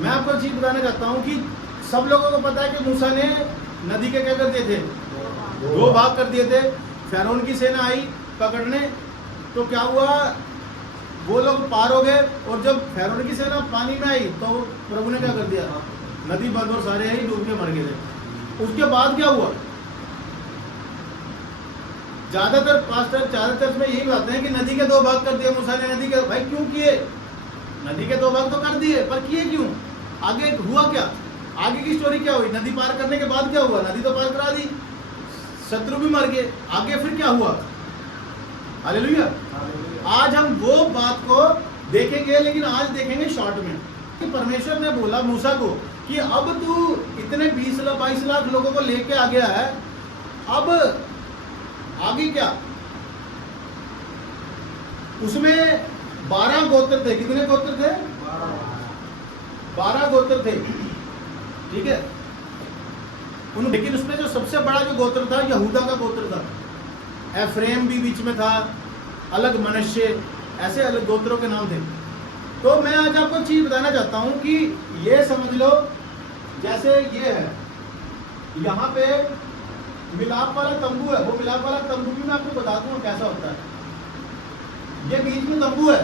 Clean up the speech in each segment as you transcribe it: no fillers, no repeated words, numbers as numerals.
मैं आपको चीज बताना चाहता हूँ कि सब लोगों को पता है कि मूसा ने नदी के क्या कर दिए थे, दो भाग कर दिए थे। फिरौन की सेना आई पकड़ने, तो क्या हुआ, वो लोग पार हो गए, और जब फिरौन की सेना पानी में आई तो प्रभु ने क्या कर दिया, नदी बंद और सारे ही डूब के मर गए थे। उसके बाद क्या हुआ, ज्यादातर पास्टर ज्यादातर में यही बातें हैं कि नदी के दो भाग कर दिए मूसा ने। नदी के भाई क्यों किए, नदी के दो भाग तो कर दिए, पर किए क्यों, आगे हुआ क्या, आगे की स्टोरी क्या हुई, नदी पार करने के बाद क्या हुआ, नदी तो पार करा दी, शत्रु भी मर गए, आगे फिर क्या हुआ। हालेलुया। आज हम वो बात को देखेंगे, लेकिन आज देखेंगे शॉर्ट में कि परमेश्वर ने बोला मूसा को कि अब तू इतने 22 लाख लोगों को लेके आ गया है, अब आगे क्या। उसमें 12 गोत्र थे, कितने गोत्र थे, 12 गोत्र थे, ठीक है। लेकिन उसमें जो सबसे बड़ा जो गोत्र था यहूदा का गोत्र था, एफ्रेम भी बीच में था, अलग मनश्शे, ऐसे अलग गोत्रों के नाम थे। तो मैं आज आपको चीज बताना चाहता हूं कि ये समझ लो, जैसे ये है, यहाँ पे मिलाप वाला तंबू है, वो मिलाप वाला तंबू भी मैं आपको बता दूंगा कैसा होता है। ये बीच में तंबू है,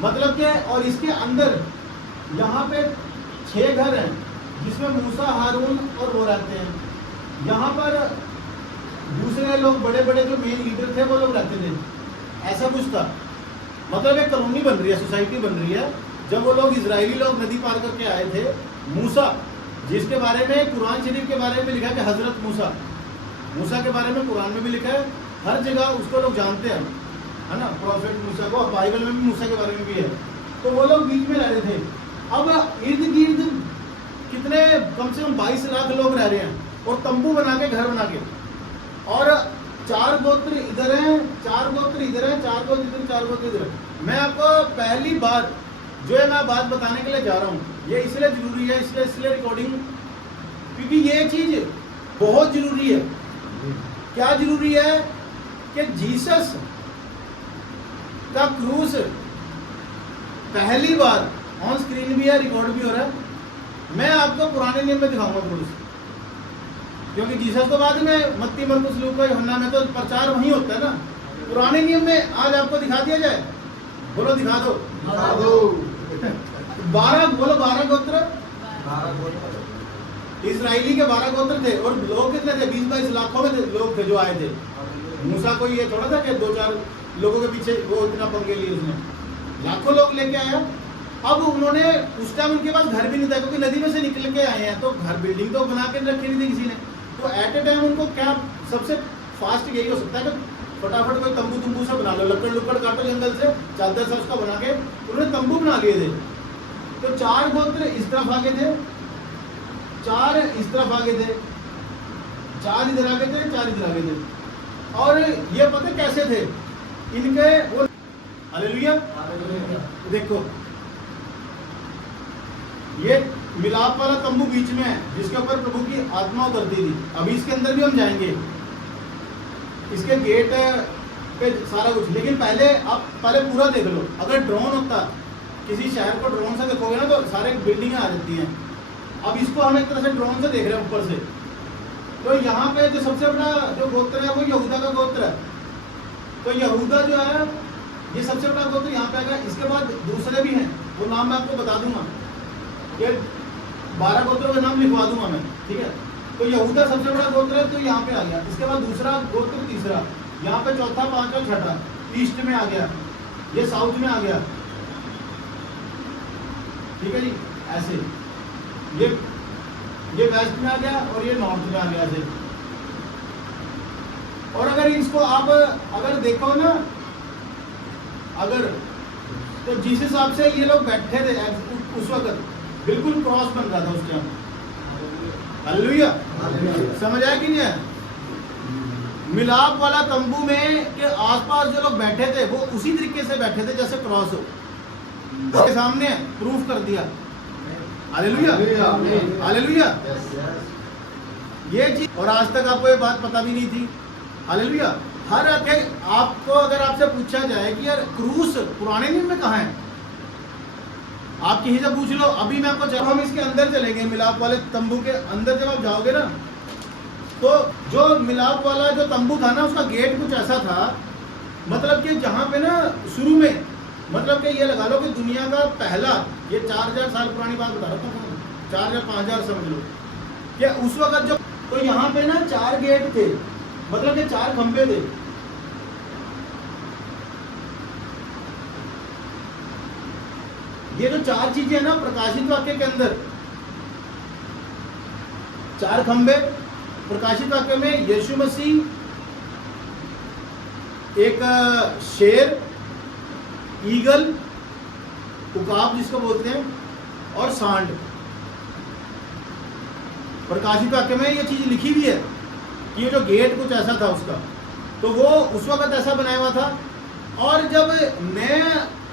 मतलब कि, और इसके अंदर यहाँ पे 6 घर हैं जिसमें मूसा, हारून और वो रहते हैं। यहाँ पर दूसरे लोग, बड़े बड़े जो मेन लीडर थे वो लोग रहते थे, ऐसा कुछ था। मतलब एक कॉलोनी बन रही है, सोसाइटी बन रही है। जब वो लोग इजरायली लोग नदी पार करके आए थे, मूसा, जिसके बारे में कुरान शरीफ के बारे में लिखा है कि हजरत मूसा, मूसा के बारे में कुरान में भी लिखा है, हर जगह उसको लोग जानते हैं, है ना, प्रॉफिट मूसा को, बाइबल में भी मूसा के बारे में भी है। तो वो लोग बीच में रह रहे थे। अब इर्द गिर्द कितने, कम से कम 22 लाख लोग रह रहे हैं, और तंबू बना के, घर बना के, और 4 गोत्र इधर हैं, 4 गोत्र इधर हैं, 4 गोत्र इधर, 4 गोत्र इधर। मैं आपको पहली बार जो है मैं बात बताने के लिए जा रहा हूँ, ये इसलिए जरूरी है, इसलिए रिकॉर्डिंग, क्योंकि ये चीज बहुत जरूरी है। क्या जरूरी है कि जीसस का क्रूस पहली बार ऑन स्क्रीन भी है, रिकॉर्ड भी हो रहा है। मैं आपको पुराने नियम में दिखाऊंगा क्रूस, क्योंकि जीसस तो बाद में मत्ती, मरकुस, लूका, यूहन्ना में तो प्रचार वहीं होता है ना। पुराने नियम में आज आपको दिखा दिया जाए, बोलो दिखा दो, 12 बोलो, 12 गोत्र, इजराइली के 12 गोत्र थे, और लोग कितने थे, 20-22 लाखों में लोग थे जो आए थे। मूसा को ये थोड़ा था कि 2-4 लोगों के पीछे वो इतना पंगे लिए, उसने लाखों लोग लेके आया। अब उन्होंने, उस टाइम उनके पास घर भी नहीं था, क्योंकि नदी में से निकल के आए हैं, तो घर, बिल्डिंग तो बना के रखी नहीं थी किसी ने। तो एट ए टाइम उनको क्या, सबसे फास्ट यही हो सकता है कि फटाफट कोई तंबू सा बना लो, लकड़ काटो जंगल से, चादर से उसका बना के उन्होंने तंबू बना लिए थे। तो 4 गोत्र इस तरफ आगे थे, 4 इस तरफ आगे थे, 4 इधर आगे थे, 4 इधर आगे थे। और ये पता कैसे थे इनके, वो हालेलुया, देखो ये मिलाप वाला तंबू बीच में है, जिसके ऊपर प्रभु की आत्मा उतरती थी। अभी इसके अंदर भी हम जाएंगे, इसके गेट पे सारा कुछ, लेकिन पहले आप पहले पूरा देख लो। अगर ड्रोन होता, किसी शहर को ड्रोन से देखोगे ना तो सारे बिल्डिंगें आ जाती हैं। अब इसको हम एक तरह से ड्रोन से देख रहे हैं ऊपर से। तो यहाँ पे जो सबसे बड़ा जो गोत्र है वो यहूदा का गोत्र है। तो यहूदा जो है ये सबसे बड़ा गोत्र यहाँ पे आएगा। इसके बाद दूसरे भी हैं, वो नाम मैं आपको बता दूंगा, ये 12 गोत्रों के नाम लिखवा दूंगा मैं, ठीक है। तो यहूदा सबसे बड़ा गोत्र है, तो यहाँ पे आ गया। इसके बाद दूसरा गोत्र, तीसरा, यहाँ पे चौथा, पांचवा, छठा, ईस्ट में आ गया, ये साउथ में आ गया, ठीक है जी। ऐसे ये वेस्ट में आ गया और ये नॉर्थ में आ गया ऐसे। और अगर इसको आप अगर देखो ना, अगर तो जिस हिसाब से ये लोग बैठे थे उस वक्त, बिल्कुल क्रॉस बन रहा था उस टाइम। हालेलुया, समझ आया कि नहीं है? मिलाप वाला तंबू में के आसपास जो लोग बैठे थे वो उसी तरीके से बैठे थे जैसे क्रॉस हो। इसके सामने प्रूफ कर दिया। Hallelujah, hallelujah. ये चीज, और आज तक आपको ये बात पता भी नहीं थी। हालेलुया। हर आपको अगर आपसे पूछा जाए कि यार क्रूस पुराने नियम में कहाँ है, आप किसी से पूछ लो, अभी मैं आपको जब हम इसके अंदर चलेंगे, मिलाप वाले तंबू के अंदर जब आप जाओगे ना, तो जो मिलाप वाला जो तंबू था ना, उसका गेट कुछ ऐसा था, मतलब कि जहाँ पे ना शुरू में, मतलब कि ये लगा लो कि दुनिया का पहला, ये 4000 साल पुरानी बात बता रहा था, 4000 5000 समझ लो, कि उस वक्त जब, तो यहाँ पे ना 4 गेट थे, मतलब कि 4 खंभे थे। ये जो 4 चीजें है ना प्रकाशित वाक्य के अंदर, 4 खंभे प्रकाशित वाक्य में, यीशु मसीह, एक शेर, ईगल, उकाब जिसको बोलते हैं, और सांड। प्रकाशित वाक्य में ये चीज लिखी हुई है कि ये जो गेट कुछ ऐसा था उसका, तो वो उस वक्त ऐसा बनाया हुआ था। और जब नए,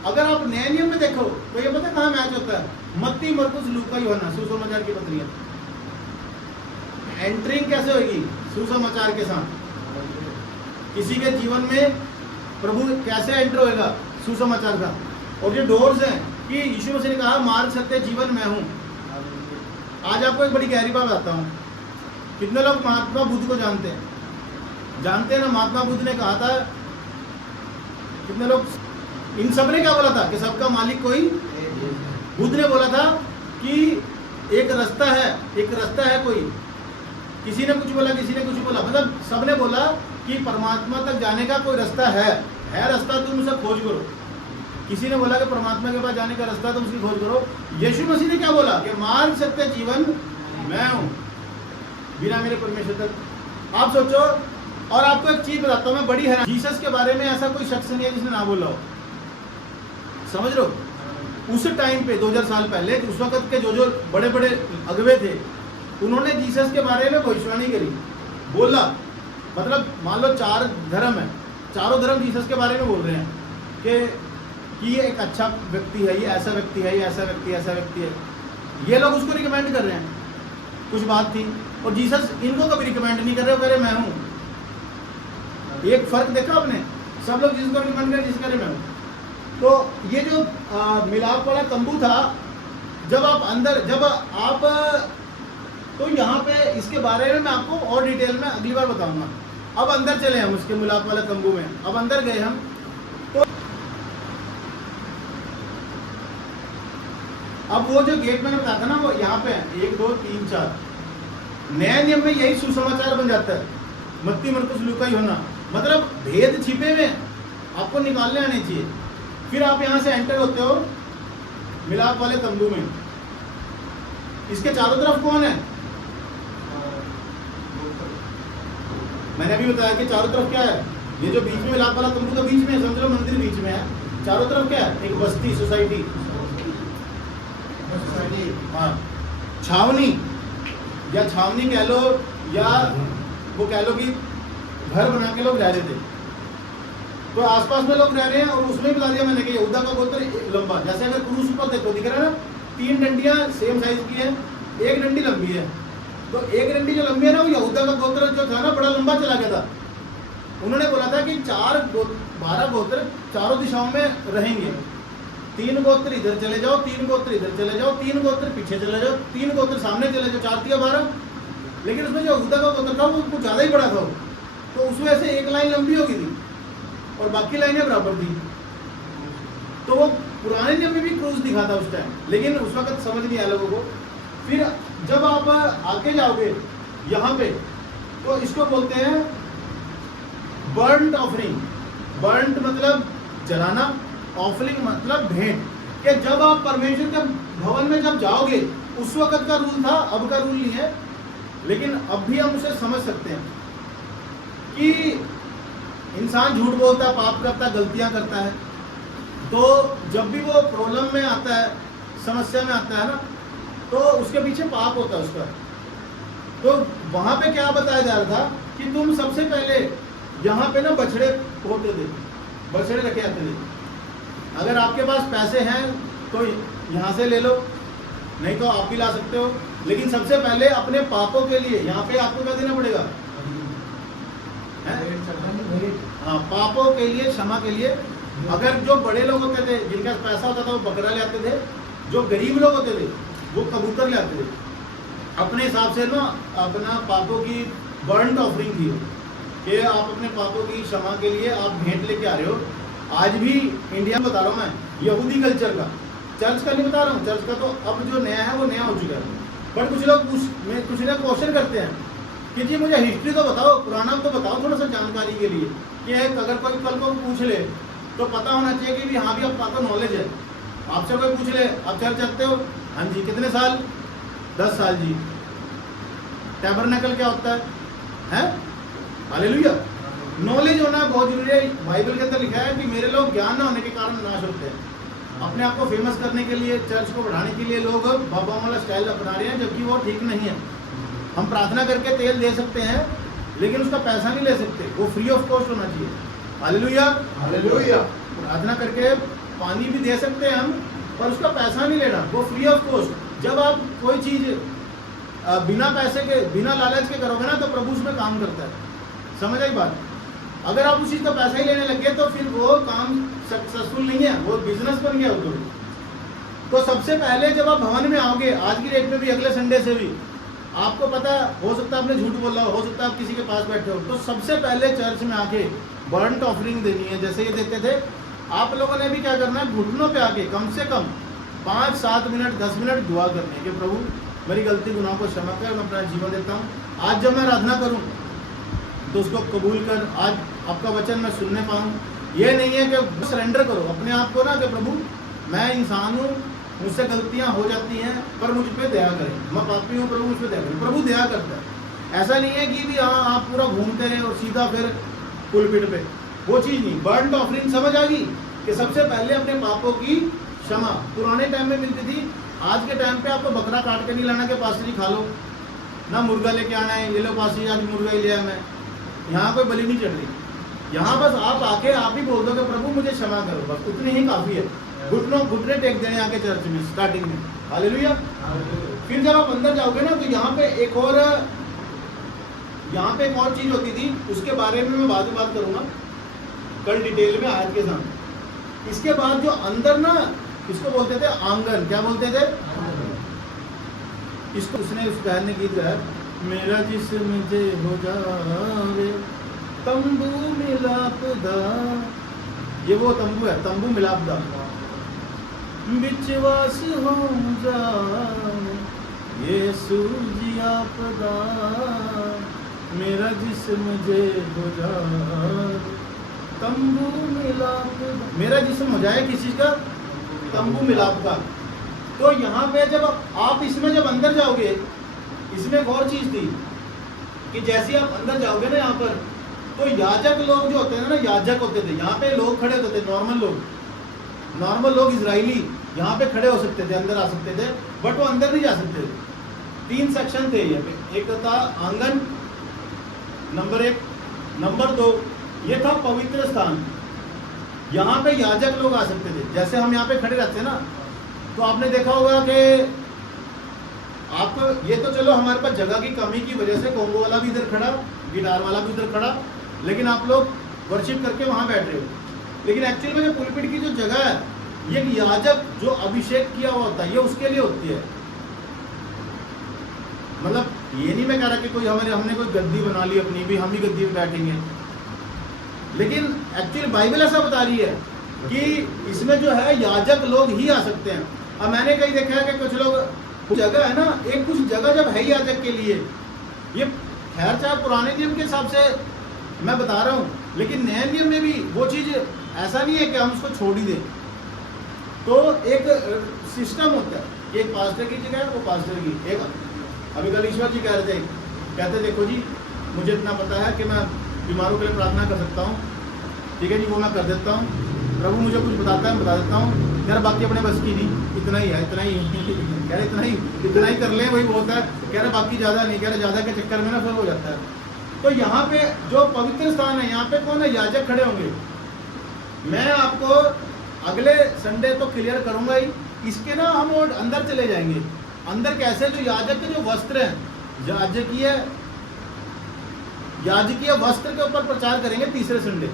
अगर आप नए नियम में देखो तो ये पता कहाँ मैच होता है, मत्ती, मरकुस, लूका, यूहन्ना, सुसमाचार की पत्रियां। एंट्रिंग कैसे होगी सुसमाचार के साथ, किसी के जीवन में प्रभु कैसे एंटर होएगा, सुसमाचार का। और ये डोर्स हैं कि यीशु मसीह ने कहा मार्ग, सत्य, जीवन मैं हूँ। आज आपको एक बड़ी गहरी बात बताता हूँ, कितने लोग महात्मा बुद्ध को जानते हैं? जानते हैं ना, महात्मा बुद्ध ने कहा था, कितने लोग, इन सब ने क्या बोला था कि सबका मालिक कोई, बुद्ध ने बोला था कि एक रास्ता है, एक रास्ता है कोई, किसी ने कुछ बोला, किसी ने कुछ बोला, मतलब सबने बोला कि परमात्मा तक जाने का कोई रास्ता है रास्ता, तुम उसे खोज करो। किसी ने बोला कि परमात्मा के पास जाने का रास्ता, तुम उसकी खोज करो। यीशु मसीह ने क्या बोला कि मार्ग, सत्य, जीवन मैं हूँ, बिना मेरे परमेश्वर तक। आप सोचो, और आपको एक चीज बताता हूँ मैं, बड़ी हैरान, जीसस के बारे में ऐसा कोई शख्स नहीं है जिसने ना बोला हो, समझ लो। उस टाइम पे 2000 साल पहले, उस वक्त के जो बड़े बड़े अगुवे थे, उन्होंने जीसस के बारे में भविष्यवाणी करी, बोला। मतलब मान लो 4 धर्म है, चारों धर्म जीसस के बारे में बोल रहे हैं कि ये एक अच्छा व्यक्ति है, ये ऐसा व्यक्ति है, ये ऐसा व्यक्ति, ऐसा व्यक्ति है। ये लोग उसको रिकमेंड कर रहे हैं, कुछ बात थी, और जीसस इनको कभी रिकमेंड नहीं कर रहे, वो कह रहे मैं हूँ। एक फर्क देखा आपने, सब लोग जिसको रिकमेंड कर, जिस करे मैं हूँ। तो ये जो मिलाप वाला तंबू था, जब आप अंदर, जब आप, तो यहाँ पे इसके बारे में मैं आपको और डिटेल में अगली बार बताऊंगा। अब अंदर चले हम उसके मिलाप वाले तंबू में, अब अंदर गए हम, तो अब वो जो गेट मैंने बताया था ना, वो यहाँ पे 1 2 3 4, नए नियम में यही सुसमाचार बन जाता है, मत्ती, मरकुस, लूका, यूहन्ना। मतलब भेद छिपे हुए आपको निकालने आने चाहिए। फिर आप यहाँ से एंटर होते हो मिलाप वाले तंबू में। इसके चारों तरफ कौन है? मैंने अभी बताया कि चारों तरफ क्या है, ये जो बीच में मिलाप वाला तंबू का बीच में, समझ लो मंदिर बीच में है, चारों तरफ क्या है, एक बस्ती, सोसाइटी, हाँ, छावनी, या छावनी कह लो, या वो कह लो कि घर बना के लोग रह रहे थे। तो आसपास में लोग रह रहे हैं, और उसमें बता दिया मैंने कि यहूदा का गोत्र लंबा, जैसे अगर क्रूस पर देखो, दिख रहा है ना, 3 डंडियां सेम साइज की है, एक डंडी लंबी है। तो एक डंडी जो लंबी है ना, वो यहूदा का गोत्र जो था ना, बड़ा लंबा चला गया था। उन्होंने बोला था कि 12 गोत्र चारों दिशाओं में रहेंगे, 3 गोत्र इधर चले जाओ, 3 गोत्र इधर चले जाओ, 3 गोत्र पीछे चले जाओ, 3 गोत्र सामने चले जाओ, 4 3 12। लेकिन उसमें जो यहूदा का गोत्र था वो कुछ ज़्यादा ही बड़ा था, तो उसमें से एक लाइन लंबी हो गई थी और बाकी लाइनें बराबर थी। तो वो पुराने नियम में भी क्रूस दिखा था उस टाइम, लेकिन उस वक्त समझ नहीं आया लोगों को। फिर जब आप आगे जाओगे यहाँ पे, तो इसको बोलते हैं बर्न्ट ऑफरिंग। बर्न्ट मतलब जलाना, ऑफरिंग मतलब भेंट। कि जब आप परमेश्वर के भवन में जब जाओगे, उस वक्त का रूल था, अब का रूल नहीं है, लेकिन अब भी हम उसे समझ सकते हैं कि इंसान झूठ बोलता, पाप करता, गलतियां करता है। तो जब भी वो प्रॉब्लम में आता है, समस्या में आता है ना, तो उसके पीछे पाप होता है उसका। तो वहां पे क्या बताया जा रहा था कि तुम सबसे पहले यहाँ पे ना बछड़े होते थे, बछड़े रखे जाते थे। अगर आपके पास पैसे हैं तो यहाँ से ले लो, नहीं तो आप भी ला सकते हो, लेकिन सबसे पहले अपने पापों के लिए यहाँ पे आपको क्या देना पड़ेगा? हाँ, पापों के लिए, क्षमा के लिए। अगर जो बड़े लोग होते थे, जिनके पास पैसा होता था, वो बकरा ले आते थे, जो गरीब लोग होते थे वो कबूतर ले आते थे अपने हिसाब से ना, अपना पापों की बर्न्ड ऑफरिंग थी कि आप अपने पापों की क्षमा के लिए आप भेंट लेके आ रहे हो। आज भी इंडिया में बता रहा हूँ मैं, यहूदी कल्चर का, चर्च का नहीं बता रहा हूँ, चर्च का तो अब जो नया है वो नया हो चुका है। पर कुछ लोग कुछ लोग क्वेश्चन करते हैं कि जी मुझे हिस्ट्री तो बताओ, पुराना तो बताओ थोड़ा सा जानकारी के लिए, कि अगर कोई कल को पूछ ले तो पता होना चाहिए कि भी हाँ भी आपको नॉलेज है। आपसे कोई पूछ ले आप चर्च जाते हो, हाँ जी, कितने साल? 10 साल जी। टैबरनेकल क्या होता है? हालेलुया। नॉलेज होना बहुत जरूरी है। बाइबल के अंदर लिखा है कि मेरे लोग ज्ञान न होने के कारण नाश होते हैं। अपने आप को फेमस करने के लिए, चर्च को बढ़ाने के लिए लोग बाबा वाला स्टाइल अपना रहे हैं, जबकि वो ठीक नहीं है। हम प्रार्थना करके तेल दे सकते हैं लेकिन उसका पैसा नहीं ले सकते, वो फ्री ऑफ कॉस्ट होना चाहिए। Hallelujah, hallelujah. प्रार्थना करके पानी भी दे सकते हैं हम, पर उसका पैसा नहीं लेना, वो फ्री ऑफ कॉस्ट। जब आप कोई चीज बिना पैसे के, बिना लालच के करोगे ना तो प्रभु उसमें काम करता है। समझ आई बात? अगर आप उस चीज का पैसा ही लेने लगे तो फिर वो काम सक्सेसफुल नहीं है, वो बिजनेस बन गया। तो सबसे पहले जब आप भवन में आओगे, आज की डेट में भी, अगले संडे से भी, आपको पता हो सकता है आपने झूठ बोला हो सकता है आप किसी के पास बैठे हो, तो सबसे पहले चर्च में आके बर्न्ट ऑफरिंग देनी है। जैसे ये देते थे, आप लोगों ने भी क्या करना है, घुटनों पे आके कम से कम 5-7 मिनट 10 मिनट दुआ करनी है कि प्रभु मेरी गलती गुनाह को क्षमा कर, मैं अपना जीवन देता हूँ। आज जब मैं आराधना करूँ तो उसको कबूल कर, आज आपका वचन मैं सुनने पाऊँ। ये नहीं है कि सरेंडर करो अपने आप को ना कि प्रभु मैं इंसान हूँ, मुझसे गलतियाँ हो जाती हैं, पर मुझ पर दया करें, मैं पापी हूँ, प्रभु मुझ पर दया करें। प्रभु दया करता है। ऐसा नहीं है कि भी हाँ आप पूरा घूमते रहे और सीधा फिर पुलपिट पे, वो चीज़ नहीं। बर्न्ट ऑफरिंग समझ आ गई कि सबसे पहले अपने पापों की क्षमा। पुराने टाइम में मिलती थी, आज के टाइम पे आपको बकरा काट के नहीं लाना कि पास्टर जी खा लो, ना मुर्गा लेके आना है, ये लो पास्टर जी आज मुर्गा ही लिया मैं। यहाँ कोई बलि नहीं चढ़ रही, यहाँ बस आप आके आप ही बोल दो कि प्रभु मुझे क्षमा करो, बस उतनी ही काफ़ी है। घुटने टेक देने आके चर्च में स्टार्टिंग में। हालेलुया। फिर जब आप अंदर जाओगे ना तो यहाँ पे एक और चीज़ होती थी, उसके बारे में मैं बाद में बात करूँगा कल डिटेल में आयत के साथ। इसके बाद जो अंदर ना, इसको बोलते थे आंगन, क्या बोलते थे इसको? उसने उस बहन ने गीत गाया, मेरा जिस्म जे हो जावे तंबू मिलाप दा, ये वो तंबू है, तंबू मिलाप दा, बिचवास हो जावे यीशु जी आपदा, मेरा जिस्म जे हो जावे तंबू मिलाप दा। मेरा जिस्म हो जाए किसी का तंबू मिलाप का। तो यहाँ पे जब आप इसमें जब अंदर जाओगे, इसमें एक और चीज थी कि जैसे आप अंदर जाओगे ना यहाँ पर, तो याजक लोग जो होते हैं ना, याजक होते थे, यहाँ पे लोग खड़े होते थे, नॉर्मल लोग इजराइली यहाँ पे खड़े हो सकते थे, अंदर आ सकते थे, बट वो अंदर नहीं जा सकते थे। 3 सेक्शन थे यहाँ पे, एक था आंगन, नंबर 1, नंबर 2 ये था पवित्र स्थान। यहाँ पे याजक लोग आ सकते थे। जैसे हम यहाँ पे खड़े रहते हैं ना, तो आपने देखा होगा कि आपको ये तो चलो हमारे पास जगह की कमी की वजह से कोंगो वाला भी इधर खड़ा, गिटार वाला भी इधर खड़ा, लेकिन आप लोग वर्शिप करके वहाँ बैठ रहे हो। लेकिन एक्चुअल में जो पुलपिट की जो जगह है, ये याजक जो अभिषेक किया हुआ होता है, ये उसके लिए होती है। मतलब ये नहीं मैं कह रहा कि कोई हमने कोई गद्दी बना ली अपनी, भी हम ही गद्दी में बैठेंगे, लेकिन एक्चुअली बाइबल ऐसा बता रही है कि इसमें जो है याजक लोग ही आ सकते हैं। अब मैंने कहीं देखा है कि कुछ लोग, कुछ जगह है ना, एक कुछ जगह जब है याजक के लिए, ये खैर चाहे पुराने नियम के हिसाब से मैं बता रहा हूँ, लेकिन नए नियम में भी वो चीज़ ऐसा नहीं है कि हम उसको छोड़ ही दें। तो एक सिस्टम होता है कि एक पास्टर की जगह है, वो पास्टर की एक, अभी कल ईश्वर जी कह रहे थे, कहते देखो जी मुझे इतना पता है कि मैं बीमारों के लिए प्रार्थना कर सकता हूँ, ठीक है जी, वो मैं कर देता हूँ, प्रभु मुझे कुछ बताता है मैं बता देता हूँ, यार बाकी अपने बस की नहीं, इतना ही है, इतना ही कह रहे, इतना ही कर ले, वही बहुत है, कह रहे बाकी ज़्यादा नहीं, कह रहे ज़्यादा के चक्कर में ना फिर हो जाता है। तो यहाँ पे जो पवित्र स्थान है, यहाँ पे कौन है? याजक खड़े होंगे। मैं आपको अगले संडे तो क्लियर करूँगा ही। इसके ना हम और अंदर चले जाएंगे। अंदर कैसे? जो याजक के जो वस्त्र हैं, याजकीय वस्त्र के ऊपर प्रचार करेंगे तीसरे संडे।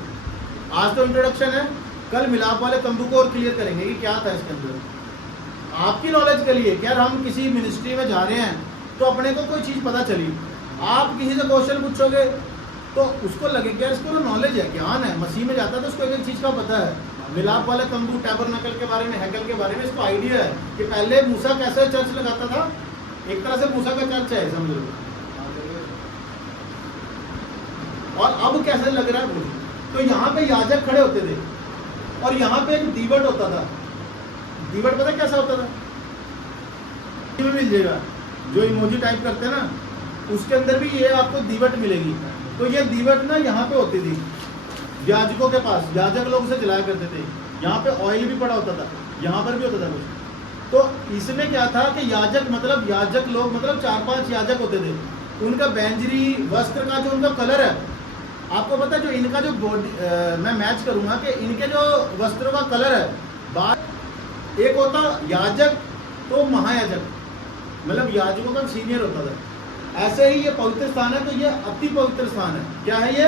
आज तो इंट्रोडक्शन है, कल मिलाप वाले तंबू को और क्लियर करेंगे कि क्या था इसके अंदर। आपकी नॉलेज के लिए कि यार हम किसी मिनिस्ट्री में जा रहे हैं तो अपने को कोई चीज़ पता चली, आप किसी से क्वेश्चन पूछोगे तो उसको लगे कि यार इसको नॉलेज है, ज्ञान है, मसीह में जाता है तो उसको एक चीज़ का पता है, मिलाप वाले तंबू टैबरनेकल के बारे में, हैकल के बारे में इसको आइडिया है कि पहले मूसा कैसे चर्च लगाता था, एक तरह से मूसा का चर्च है समझ लो, और अब कैसे लग रहा है। तो यहाँ पे याजक खड़े होते थे और यहाँ पे एक दीवट होता था। दीवट पता कैसा होता था, मिल जाएगा जो इमोजी टाइप करते हैं ना, उसके अंदर भी ये आपको दीवट मिलेगी। तो ये दीवट ना यहाँ पे होती थी याजकों के पास, याजक लोग उसे जलाया करते थे। यहाँ पे ऑयल भी पड़ा होता था, यहाँ पर भी होता था कुछ। तो इसमें क्या था कि याजक मतलब याजक लोग मतलब 4-5 याजक होते थे, उनका बैंजरी वस्त्र का जो उनका कलर है, आपको पता है जो इनका जो बॉडी मैं मैच करूंगा कि इनके जो वस्त्रों का कलर है, बात एक होता याजक तो महायाजक, मतलब याजकों का सीनियर होता था। ऐसे ही ये पवित्र स्थान है, तो ये अति पवित्र स्थान है। क्या है ये?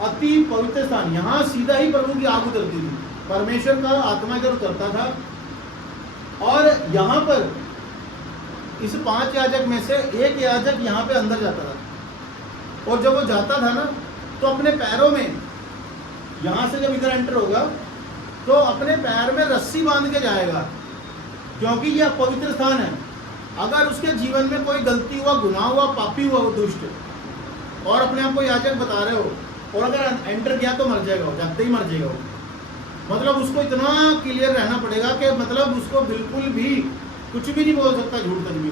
अति पवित्र स्थान। यहाँ सीधा ही प्रभु की आग उतरती थी, परमेश्वर का आत्मा इधर उतरता था। और यहाँ पर इस 5 याजक में से एक याजक यहाँ पे अंदर जाता था, और जब वो जाता था ना तो अपने पैरों में, यहाँ से जब इधर एंटर होगा तो अपने पैर में रस्सी बांध के जाएगा, क्योंकि यह पवित्र स्थान है। अगर उसके जीवन में कोई गलती हुआ, गुनाह हुआ, पापी हुआ, वो दुष्ट, और अपने आप को याजक बता रहे हो, और अगर एंटर किया तो मर जाएगा, वो जाते ही मर जाएगा वो। मतलब उसको इतना क्लियर रहना पड़ेगा कि मतलब उसको बिल्कुल भी कुछ भी नहीं बोल सकता, झूठ तक भी,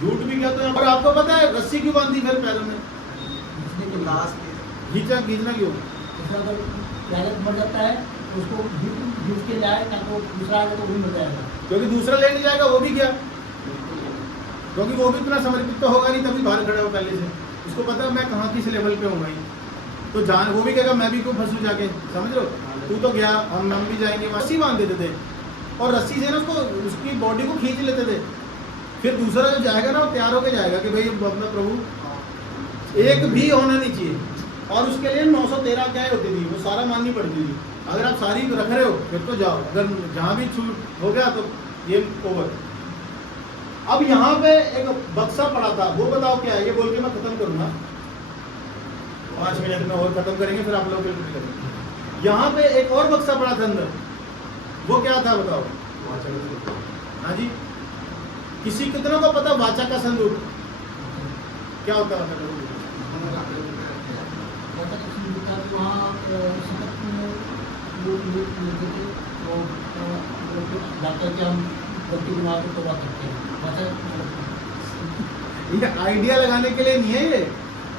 झूठ भी क्या तो। और आपको पता है रस्सी क्यों बांधी फिर पैरों में? खींचना क्यों? याजक मर जाता है उसको घींच के लाए, तो दूसरा आएगा तो वो भी मर जाएगा, क्योंकि दूसरा लेने जाएगा वो भी क्या, क्योंकि वो भी इतना समर्पित तो होगा नहीं, तभी बाहर खड़ा हो पहले से। उसको पता है मैं कहाँ किस लेवल पे हूँ भाई, तो जान वो भी कहेगा मैं भी क्यों फंसू जाके, समझ लो। तू तो गया, हम भी जाएंगे। रस्सी बांध देते थे और रस्सी से ना उसको उसकी बॉडी को खींच लेते थे। फिर दूसरा जो जाएगा ना वो तैयार होकर जाएगा कि भाई अपना प्रभु एक भी होना नहीं चाहिए। और उसके लिए 913 क्या होती थी, वो सारा माननी पड़ती थी। अगर आप सारी रख रहे हो फिर तो जाओ, अगर जहाँ भी छूट हो गया तो ये ओवर। अब यहाँ पे एक बक्सा पड़ा था, वो बताओ क्या है, ये बोल के मैं खत्म करूंगा, 5 मिनट में और खत्म करेंगे, फिर आप लोग करेंगे। यहाँ पे एक और बक्सा पड़ा था अंदर, वो क्या था बताओ? हाँ जी, किसी कितनों को पता वाचा का संदूक क्या होता है? ये आइडिया लगाने के लिए नहीं है,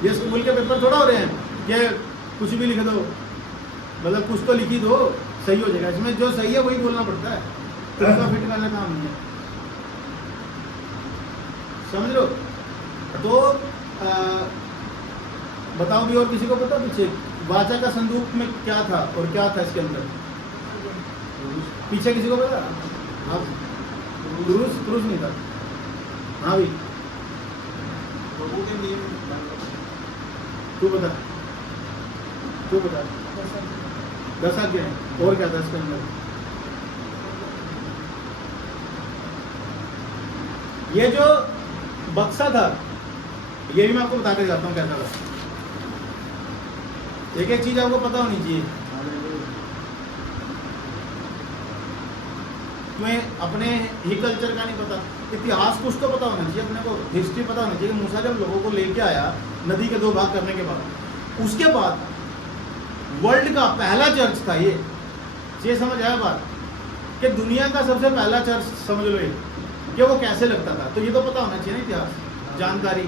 ये स्कूल के पेपर थोड़ा हो रहे हैं कि कुछ भी लिख दो, मतलब कुछ तो लिखी दो, सही हो जाएगा। इसमें जो सही है वही बोलना पड़ता है, तो उसका फिट करने का काम नहीं है, समझ लो। तो बताओ भी, और किसी को पता पीछे वाचा का संदूक में क्या था और क्या था इसके अंदर? पीछे किसी को पता? आप क्रूस नहीं था? हाँ भी तू बता 10 आज्ञा है, और क्या था इसके अंदर? ये जो बक्सा था ये भी मैं आपको बता के जाता हूँ कैसा था। एक एक चीज आपको पता होनी चाहिए। तुम्हें अपने ही कल्चर का नहीं पता, इतिहास कुछ तो पता होना चाहिए अपने को, हिस्ट्री पता होना चाहिए। मूसा जब लोगों को लेके आया नदी के 2 भाग करने के बाद, उसके बाद वर्ल्ड का पहला चर्च था ये समझ आया बात, कि दुनिया का सबसे पहला चर्च समझ लो ये, कि वो कैसे लगता था। तो ये तो पता होना चाहिए ना, इतिहास जानकारी,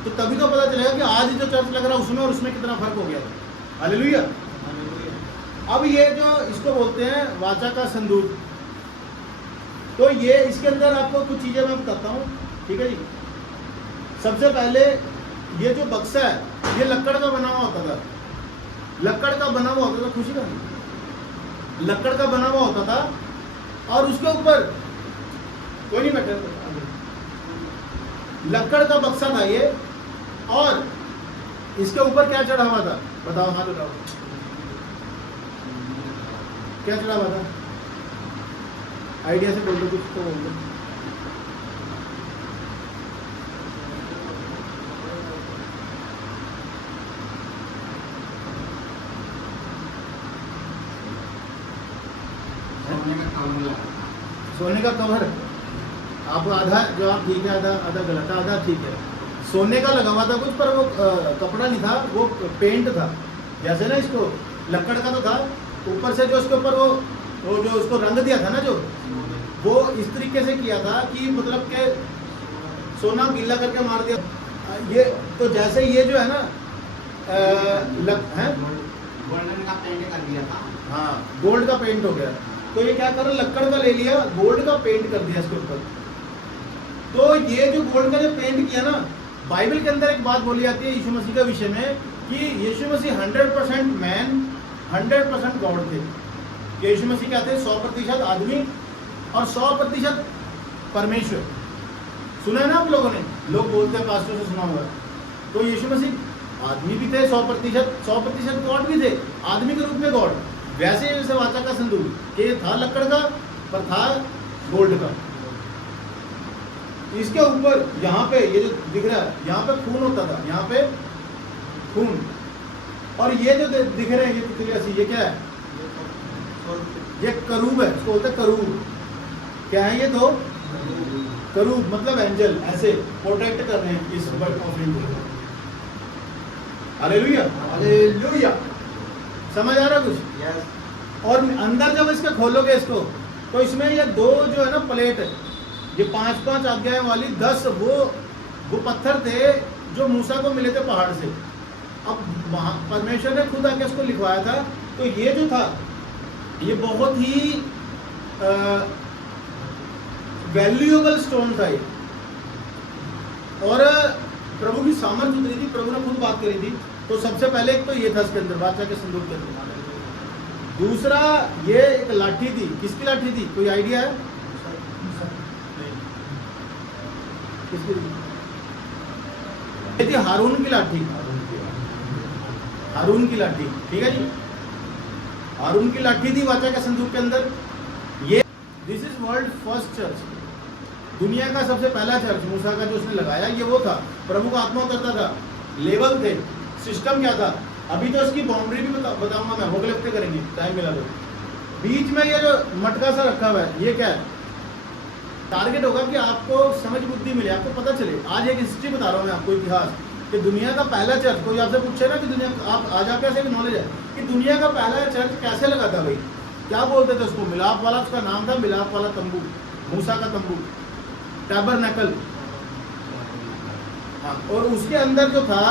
तो तभी तो पता चलेगा कि आज जो चर्च लग रहा है उसमें और उसमें कितना फर्क हो गया। हालेलुया। अब ये जो इसको बोलते हैं वाचा का संदूक, तो ये इसके अंदर आपको कुछ चीजें मैं बताता हूँ, ठीक है जी। सबसे पहले ये जो बक्सा है ये लकड़ का बना हुआ होता था, लकड़ का बना हुआ होता था, खुशी का नहीं, लकड़ का बना हुआ होता था। और उसके ऊपर कोई नहीं बैठा, लकड़ का बक्सा था ये, और इसके ऊपर क्या चढ़ा हुआ था बताओ? हाथ उठाओ, क्या चढ़ा हुआ था? आइडिया से बोल दो कुछ तो बोल दो। सोने का कवर आप आधा जवाब ठीक है, आधा आधा गलत है, आधा ठीक है। सोने का लगा हुआ था कुछ, पर वो कपड़ा नहीं था, वो पेंट था। जैसे ना इसको लकड़ का तो था, ऊपर से जो उसके ऊपर वो जो उसको रंग दिया था ना, जो वो इस तरीके से किया था कि मतलब के सोना गीला करके मार दिया। ये तो जैसे ये जो है ना है गोल्डन का पेंट कर दिया था। हाँ, गोल्ड का पेंट हो गया। तो ये क्या कर लक्कड़ का ले लिया, गोल्ड का पेंट कर दिया इसके ऊपर। तो ये जो गोल्ड का जो पेंट किया ना, बाइबल के अंदर एक बात बोली जाती है यीशु मसीह के विषय में कि यीशु मसीह 100% मैन 100% गॉड थे। यीशु मसीह क्या थे? 100% आदमी और 100% परमेश्वर। सुना है ना आप लोगों ने? लोग बोलते हैं, पास्टर से सुना हुआ है। तो यीशु मसीह आदमी भी थे 100% गॉड भी थे, आदमी के रूप में गॉड। वैसे जैसे वाचा का संदूक के था लकड़ का, पर था गोल्ड का। इसके ऊपर यहाँ पे ये जो दिख रहा है, यहाँ पे खून होता था, यहाँ पे खून। और ये जो दिख रहे हैं ये तितली, ये क्या है? ये करूब है, इसको बोलते हैं करूब। क्या है ये? दो करूब मतलब एंजल, ऐसे प्रोटेक्ट कर रहे हैं इस ऑफरिंग को। Hallelujah, hallelujah. समझ आ रहा कुछ? यस। और अंदर जब इसके खोलोगे इसको, तो इसमें ये दो जो है ना प्लेट है, ये 5-5 आज्ञाएं वाली 10 वो पत्थर थे जो मूसा को मिले थे पहाड़ से। अब परमेश्वर ने खुद आके इसको लिखवाया था। तो ये जो था ये बहुत ही वैल्यूएबल स्टोन था ये। और प्रभु की सामर्थ उतरी थी, प्रभु ने खुद बात करी थी। तो सबसे पहले एक तो ये था इसके अंदर, बादशाह के संदूक के अंदर। दूसरा ये एक लाठी थी। किसकी लाठी थी? कोई आइडिया है? किसकी थी? ये थी हारून की लाठी। हारून की लाठी, ठीक है जी। हारून की लाठी थी वाचा के संदूक के अंदर। ये this is world first church, दुनिया का सबसे पहला चर्च मूसा का जो उसने लगाया, ये वो था। प्रभु का आत्मा उतरता था, लेवल थे, सिस्टम क्या था। अभी तो इसकी बाउंड्री भी बताऊंगा मैं, होगले हफ्ते करेंगे, टाइम मिला तो। बीच में ये जो मटका सा रखा हुआ है, ये क्या है? टारगेट होगा कि आपको समझ बुद्धि मिले, आपको पता चले। आज एक हिस्ट्री बता रहा हूँ मैं आपको, इतिहास, कि दुनिया का पहला चर्च, कोई आपसे पूछे ना कि दुनिया, आप आज आपके ऐसे नॉलेज है कि दुनिया का पहला चर्च कैसे लगा था भाई? क्या बोलते थे उसको? मिलाप वाला, उसका नाम था मिलाप वाला तंबू, मूसा का तंबू, टैबरनेकल। हाँ, और उसके अंदर जो था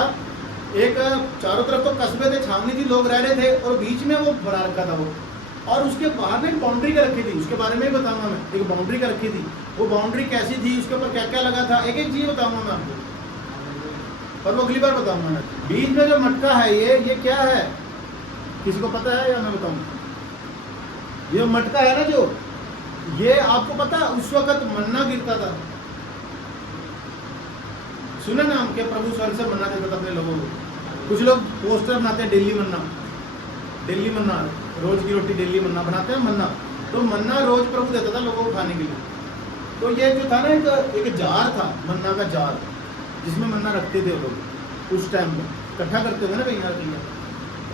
एक चारों तरफ तो कस्बे थे, छावनी थी, लोग रह रहे थे, और बीच में वो बना रखा था वो। और उसके बाहर में एक बाउंड्री का रखी थी, उसके बारे में ही बताऊंगा मैं। एक बाउंड्री का रखी थी, वो बाउंड्री कैसी थी, उसके ऊपर क्या क्या लगा था, एक एक चीज बताऊंगा मैं आपको, पर वो अगली बार बताऊंगा मैं। बीच में जो मटका है ये क्या है? किसी को पता है या मैं बताऊं? ये मटका है ना जो, ये आपको पता उस वक्त मन्ना गिरता था। सुने नाम के प्रभु स्वर्ग से मन्ना देता था अपने लोगों को। कुछ लोग पोस्टर बनाते हैं, दिल्ली मन्ना, दिल्ली मन्ना, रोज की रोटी दिल्ली मन्ना बनाते हैं, मन्ना। तो मन्ना रोज प्रभु देता था लोगों को खाने के लिए। तो ये जो था ना एक जार था, मन्ना का जार, जिसमें मन्ना रखते थे लोग उस टाइम में, इकट्ठा करते थे ना कहीं ना कहीं।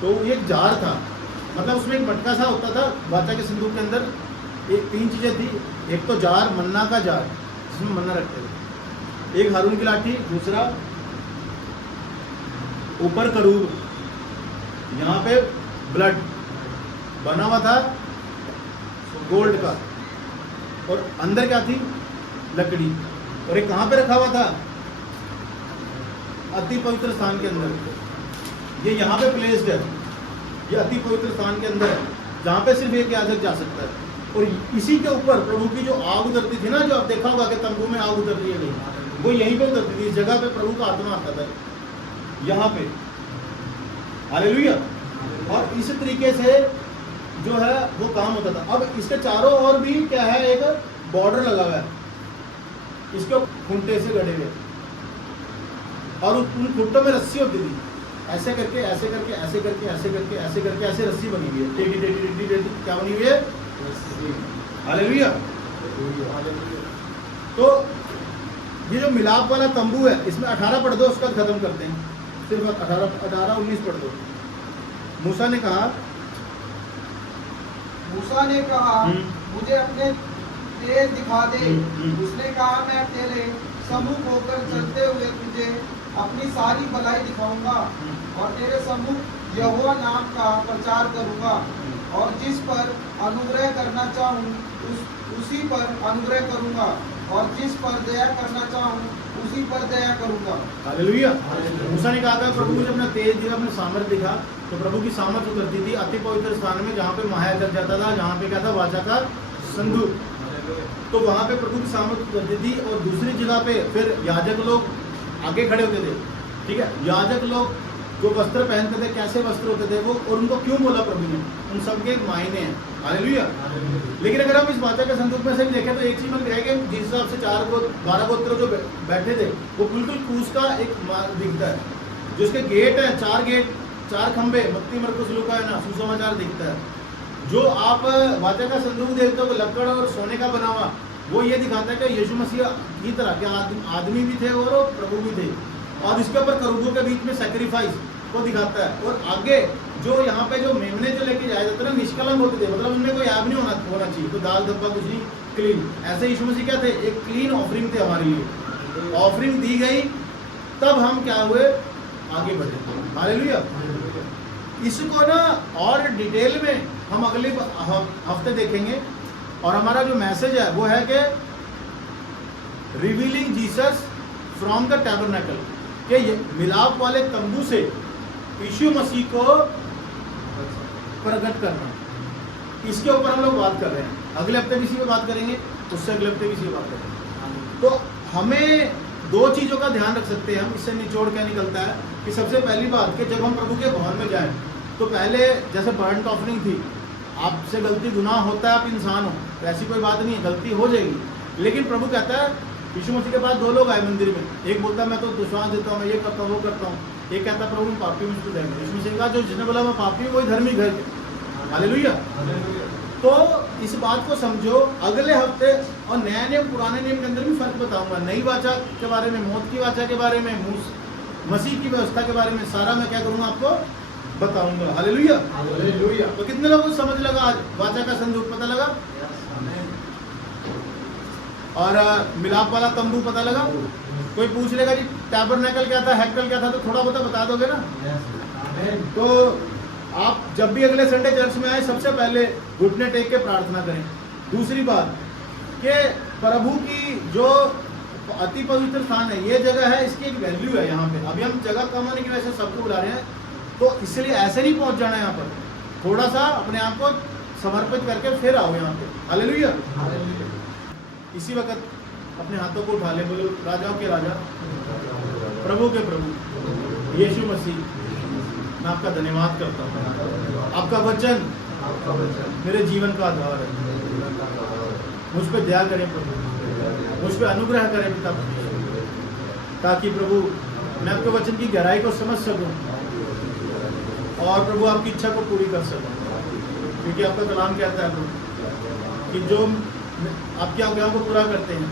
तो ये एक जार था, मतलब उसमें एक मटका सा होता था वाचा के संदूक के अंदर। एक 3 चीज़ें थी, एक तो जार, मन्ना का जार जिसमें मन्ना रखते थे, एक हारून की लाठी, दूसरा ऊपर करूब, यहाँ पे ब्लड बना हुआ था गोल्ड का, और अंदर क्या थी? लकड़ी। और एक कहाँ पे रखा हुआ था? अति पवित्र स्थान के अंदर। ये यहाँ पे प्लेस्ड है, ये अति पवित्र स्थान के अंदर है, जहाँ पे सिर्फ एक याजक जा सकता है। और इसी के ऊपर प्रभु की जो आग उतरती थी ना, जो आप देखा होगा कि तंबू में आग उतर रही है नहीं, वो यहीं पे उतरती थी। इस जगह पे प्रभु का आत्मा आता था, यहाँ पे। हालेलुया। और इस तरीके से जो है वो काम होता था। अब इसके चारों ओर भी क्या है? एक बॉर्डर लगा हुआ है, इसके खूंटे से गड़े हुए, और उन खूंटों में रस्सी होती थी। ऐसे करके ऐसे करके ऐसे करके ऐसे करके ऐसे करके ऐसे रस्सी बनी हुई है, टेढ़ी टेढ़ी टेढ़ी टेढ़ी। क्या बनी हुई है? हालेलुया। तो ये जो मिलाप वाला तंबू है, इसमें 18 पढ़ दो, उसका खत्म करते हैं। सिर्फ 18-19 पढ़ दो। मूसा ने कहा, मूसा ने कहा, मुझे अपने तेज दिखा दे। उसने कहा, मैं तेरे सम्मुख होकर चलते हुए तुझे अपनी सारी भलाई दिखाऊंगा और तेरे सम्मुख यहोवा नाम का प्रचार करूंगा, और जिस पर अनुग्रह करना चाहूँ उसी पर अनुग्रह करूंगा, और जिस पर दया करना चाहूँ उसी पर दया करूंगा। हालेलुया। मूसा ने कहा था, प्रभु मुझे अपना तेज दिखा, अपना सामर्थ दिखा। तो प्रभु की सामर्थ उतरती थी अति पवित्र स्थान में, जहाँ पे महाया चल जाता था, जहाँ पे क्या था, वाचा का संदूक। तो वहाँ पे प्रभु की सामर्थ उतरती थी। और दूसरी जगह पे फिर याजक लोग आगे खड़े होते थे, ठीक है। याजक लोग जो वस्त्र पहनते थे, कैसे वस्त्र होते थे वो, और उनको क्यों बोला प्रभु ने, उन सबके एक मायने हैं। हालेलुया। लेकिन अगर हम इस वाचा के संदूक में से भी देखें तो एक चीज मन कहेगा, जिस हिसाब से 12 गोत्र जो बैठे थे, वो बिल्कुल क्रूस का एक मार्ग दिखता है। जो उसके गेट है, 4 गेट, 4 खंबे, मत्ती मरकुस लूका है ना, सुसमाचार दिखता है। जो आप वाचा का संदूक देखते हो, लकड़ और सोने का बना हुआ, वो ये दिखाता है कि यीशु मसीह की तरह के आदमी भी थे और प्रभु भी थे। और इसके ऊपर करूबों के बीच में सैक्रिफाइस को दिखाता है। और आगे जो यहाँ पे जो मेमने जो लेके जाए जाते ना, निष्कलंक होते थे, मतलब उनमें कोई ऐब नहीं होना चाहिए, तो दाल धब्बा कुछ नहीं, क्लीन। ऐसे यीशु मसीह क्या थे, एक क्लीन ऑफरिंग थे हमारे लिए। ऑफरिंग दी गई, तब हम क्या हुए, आगे बढ़े। हालेलुया। इसको ना और डिटेल में हम अगले हफ्ते देखेंगे। और हमारा जो मैसेज है वो है कि revealing Jesus from the tabernacle, कि मिलाप वाले तंबू से यीशु मसीह को प्रकट करना। इसके ऊपर हम लोग बात कर रहे हैं। अगले हफ्ते भी इसी पे बात करेंगे, उससे अगले हफ्ते भी इसी पे बात करेंगे। तो हमें 2 चीज़ों का ध्यान रख सकते हैं हम, इससे निचोड़ क्या निकलता है कि सबसे पहली बात कि जब हम प्रभु के भवन में जाएं तो पहले जैसे बर्न्ट ऑफरिंग थी, आपसे गलती गुनाह होता है, आप इंसान हो, तो ऐसी कोई बात नहीं है, गलती हो जाएगी। लेकिन प्रभु कहता है, यीशु मसीह के पास 2 लोग आए मंदिर में, एक बोलता है मैं तो विश्वास देता हूँ, मैं ये करता हूँ, वो करता हूँ। एक कहता है प्रभु मैं पापी हूँ, मुझको देंगे। यीशु मसीह कहा, जो जिसने बोला मैं पापी हूँ वही धर्मी घर के। हालेलुया। तो इस बात को समझो। अगले हफ्ते और नया नियम पुराने नियम के अंदर भी फर्क बताऊंगा, नई वाचा के बारे में, मौत की वाचा के बारे में, मसीह की व्यवस्था के बारे में, सारा मैं क्या करूँगा आपको बताऊंगा। हालेलुया। हालेलुया। तो कितने लोगों को समझ लगा आज वाचा का संदूक पता लगा, और मिलाप वाला तंबू पता लगा? कोई पूछ लेगा जी टैबरनेकल क्या था, हैकल क्या था, तो थोड़ा बहुत बता दोगे ना। तो आप जब भी अगले संडे चर्च में आए, सबसे पहले घुटने टेक के प्रार्थना करें। दूसरी बात कि प्रभु की जो अति पवित्र स्थान है, ये जगह है, इसकी एक वैल्यू है यहाँ पे। अभी हम जगह कम होने की वजह से सबको बुला रहे हैं, तो इसलिए ऐसे नहीं पहुंच जाना है यहाँ पर। थोड़ा सा अपने आप को समर्पित करके फिर आओ यहाँ पे। हालेलुया। इसी वक्त अपने हाथों को उठा ले, बोलो राजाओं के राजा, प्रभु के प्रभु यीशु मसीह, मैं आपका धन्यवाद करता हूँ। आपका वचन मेरे जीवन का आधार है। मुझ पर दया करें प्रभु, मुझ पर अनुग्रह करें पिता, ताकि प्रभु मैं आपके वचन की गहराई को समझ सकूं और प्रभु आपकी इच्छा को पूरी कर सकूं। क्योंकि आपका कलाम कहता है प्रभु कि जो आपकी आज्ञाओं को पूरा करते हैं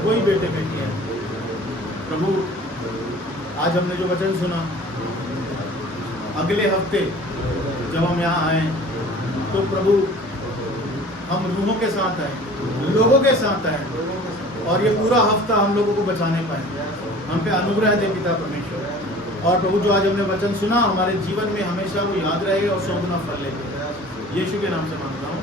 वही बेटे बेटी हैं। प्रभु आज हमने जो वचन सुना, अगले हफ्ते जब हम यहाँ आए तो प्रभु हम रूहों के साथ आए, लोगों के साथ आए, और ये पूरा हफ्ता हम लोगों को बचाने पाए। हम पे अनुग्रह दे पिता परमेश्वर। और प्रभु जो आज हमने वचन सुना, हमारे जीवन में हमेशा वो याद रहे और 100 गुना फल लेके। यीशु के नाम से मांगता हूँ।